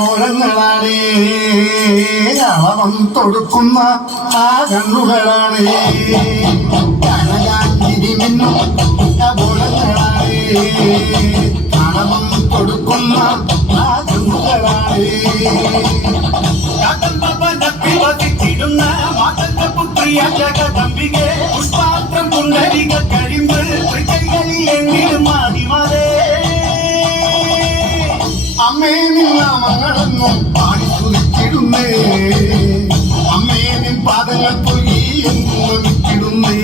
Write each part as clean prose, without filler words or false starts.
കബോളങ്ങളാണ് അളവം തൊടുക്കുന്ന ആ കണ്ണുകളാണ് കനകാഞ്ചിരി മിന്നും കബോളങ്ങളാണ് അളവം കൊടുക്കുന്ന ആ കണ്ണുകളാണ് ിടുന്ന മാതന്റെ പുത്രിയ ജഗദംബികെ പുഷ്പാത്രം പുണ്ടരിക കഴിമ്പ് കൈകളിൽ എങ്കിലും മാതിമാതേ അമ്മേ നിന്നാമങ്ങളെന്നും പാടി തുതിച്ചിടുന്നേ അമ്മേ നിൻ പാദങ്ങൾ പൊയ്യി എന്നും നമിച്ചിടുന്നേ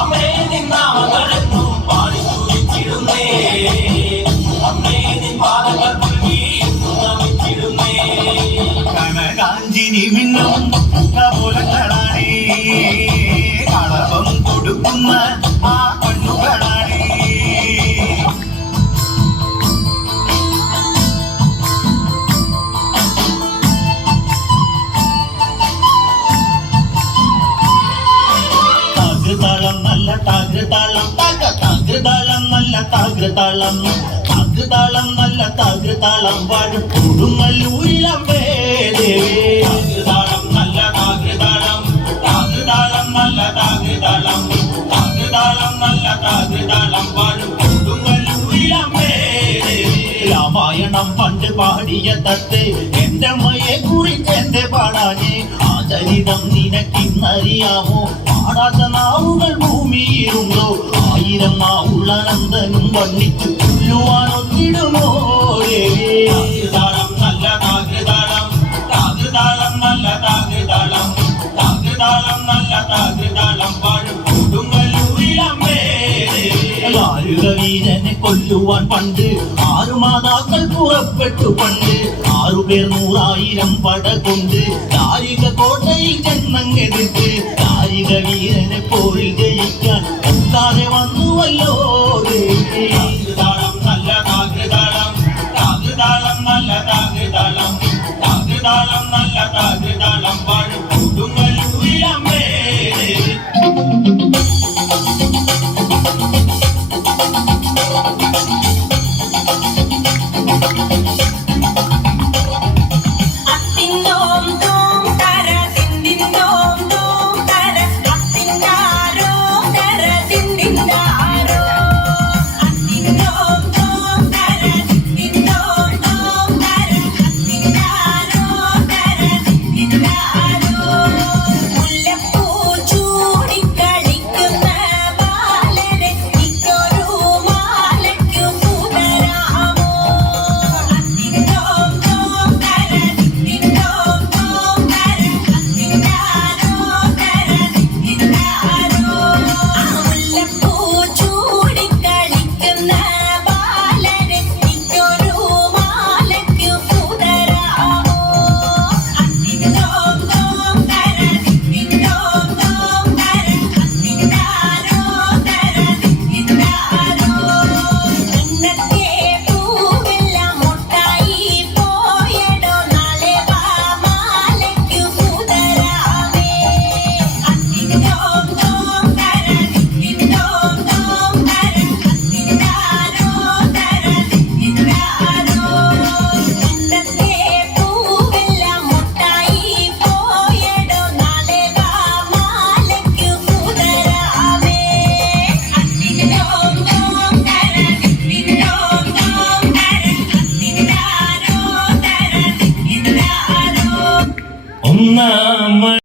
അമ്മേ നിന്നാമങ്ങളെന്നും പാടി തുതിച്ചിടുന്നേ അമ്മേ നിൻ പാദങ്ങൾ പൊയ്യി എന്നും നമിച്ചിടുന്നേ കനകാഞ്ചിനി മിന്നും കബോലങ്ങളാണ് കളവം കൊടുക്കുന്ന ആ കണ്ണുകളാണ് താകൃതാളം നല്ല താകൃതാളം താകൃതാളം നല്ല താകൃതാളം താകൃതാളം നല്ല താകൃതാളം വാഴും കൊടുങ്ങല്ലൂരിലമ്പേ താകൃതാളം നല്ല താകൃതാളം താകൃതാളം നല്ല താകൃതാളം താകൃതാളം നല്ല താകൃതാളം വാഴും കൊടുങ്ങല്ലൂരിലമ്പേ രാമായണം പണ്ട് പാടിയ തത്തെ എന്റെ അമ്മയെ കുറിച്ച് എന്റെ പാടാനേ ആ ചരിതം നിനക്കിന്നറിയാമോ പാടാത്ത നാവുകൾ ഭൂമിയിലുണ്ടോ ആയിരം നാവുള്ള നന്ദനും വന്നിച്ചു കൊല്ലുവാനൊന്നിടുമോ താകൃതാളം നല്ല താകൃതാളം താകൃതാളം നല്ല താകൃതാളം താകൃതാളം നല്ല താകൃതാളം വാഴും കൊടുങ്ങല്ലൂരിലമ്മേ വീരനെ കൊല്ലുവാൻ പണ്ട് 6 മാതാക്കൾ പുറപ്പെട്ടു പണ്ട് 6 പേർ 100,000 പട കൊണ്ട് ദാരിക കോട്ടയിൽ ചെന്നങ്ങെടുത്ത് ദാരിക വീരനെ പോരിൽ ജയിക്കാൻ ഒക്കാതെ വന്നുവല്ലോ താകൃതാളം നല്ല താകൃതാളം താകൃതാളം നല്ല താകൃതാളം താകൃതാളം നല്ല താകൃതാളം